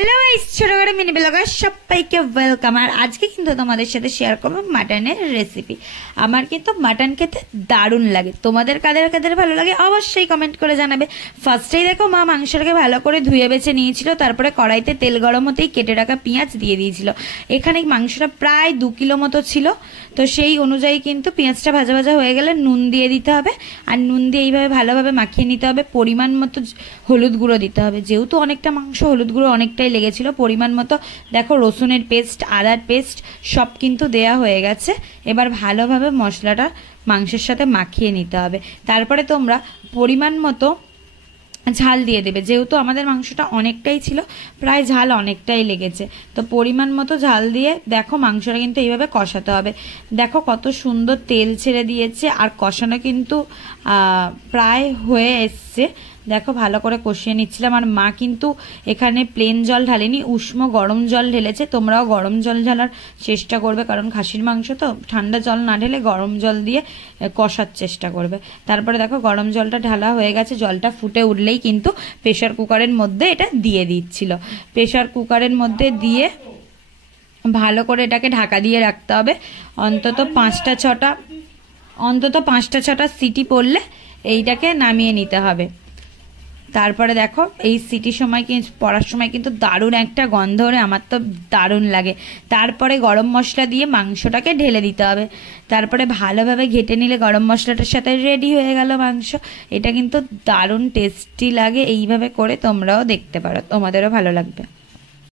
Hello guys, ছোট করে mini blogger সবাইকে ওয়েলকাম। আর আজকে কিন্তু তোমাদের সাথে শেয়ার করবো মাটনের রেসিপি। আমার কিন্তু মাটন খেতে দারুণ লাগে। তোমাদের কাদের কাদের ভালো লাগে অবশ্যই কমেন্ট করে জানাবে। ফার্স্টেই দেখো মা মাংসটাকে ভালো করে ধুয়ে বেছে নিয়েছিল, তারপরে কড়াইতে তেল গরম হতেই কেটে রাখা পেঁয়াজ দিয়ে দিয়েছিল। এখানে মাংসটা প্রায় 2 কিলো মতো ছিল, তো সেই অনুযায়ী কিন্তু পেঁয়াজটা ভাজা ভাজা হয়ে গেলে নুন দিয়ে দিতে হবে। আর নুন দিয়ে এইভাবে ভালোভাবে মাখিয়ে নিতে হবে। পরিমাণ মতো হলুদ গুঁড়ো দিতে হবে, যেহেতু অনেকটা মাংস হলুদ গুঁড়ো অনেকটাই লেগেছিল। পরিমাণ মতো দেখো রসুনের পেস্ট, আদার পেস্ট সব কিন্তু দেয়া হয়ে গেছে। এবার ভালোভাবে মশলাটা মাংসের সাথে মাখিয়ে নিতে হবে। তারপরে তোমরা পরিমাণ মতো ঝাল দিয়ে দেবে, যেহেতু আমাদের মাংসটা অনেকটাই ছিল, প্রায় ঝাল অনেকটাই লেগেছে। তো পরিমাণ মতো ঝাল দিয়ে দেখো মাংসটা কিন্তু এইভাবে কষাতে হবে। দেখো কত সুন্দর তেল ছেড়ে দিয়েছে, আর কষানো কিন্তু প্রায় হয়ে এসছে। দেখো ভালো করে কষিয়ে নিচ্ছিলাম। আর মা কিন্তু এখানে প্লেন জল ঢালেনি, উষ্ণ গরম জল ঢেলেছে। তোমরাও গরম জল ঢালার চেষ্টা করবে, কারণ খাসির মাংস তো ঠান্ডা জল না ঢেলে গরম জল দিয়ে কষার চেষ্টা করবে। তারপরে দেখো গরম জলটা ঢালা হয়ে গেছে। জলটা ফুটে উঠলেই কিন্তু প্রেশার কুকারের মধ্যে এটা দিয়ে দিচ্ছিল। প্রেশার কুকারের মধ্যে দিয়ে ভালো করে এটাকে ঢাকা দিয়ে রাখতে হবে। অন্তত 5টা 6টা সিটি পড়লে এইটাকে নামিয়ে নিতে হবে। তারপরে দেখো এই সিটির সময় পড়ার সময় কিন্তু দারুণ একটা গন্ধ ওঠে, আমার তো দারুণ লাগে। তারপরে গরম মশলা দিয়ে মাংসটাকে ঢেলে দিতে হবে। তারপরে ভালোভাবে ঘেটে নিলে গরম মশলাটার সাথে রেডি হয়ে গেল মাংস। এটা কিন্তু দারুণ টেস্টি লাগে। এইভাবে করে তোমরাও দেখতে পারো, তোমাদেরও ভালো লাগবে।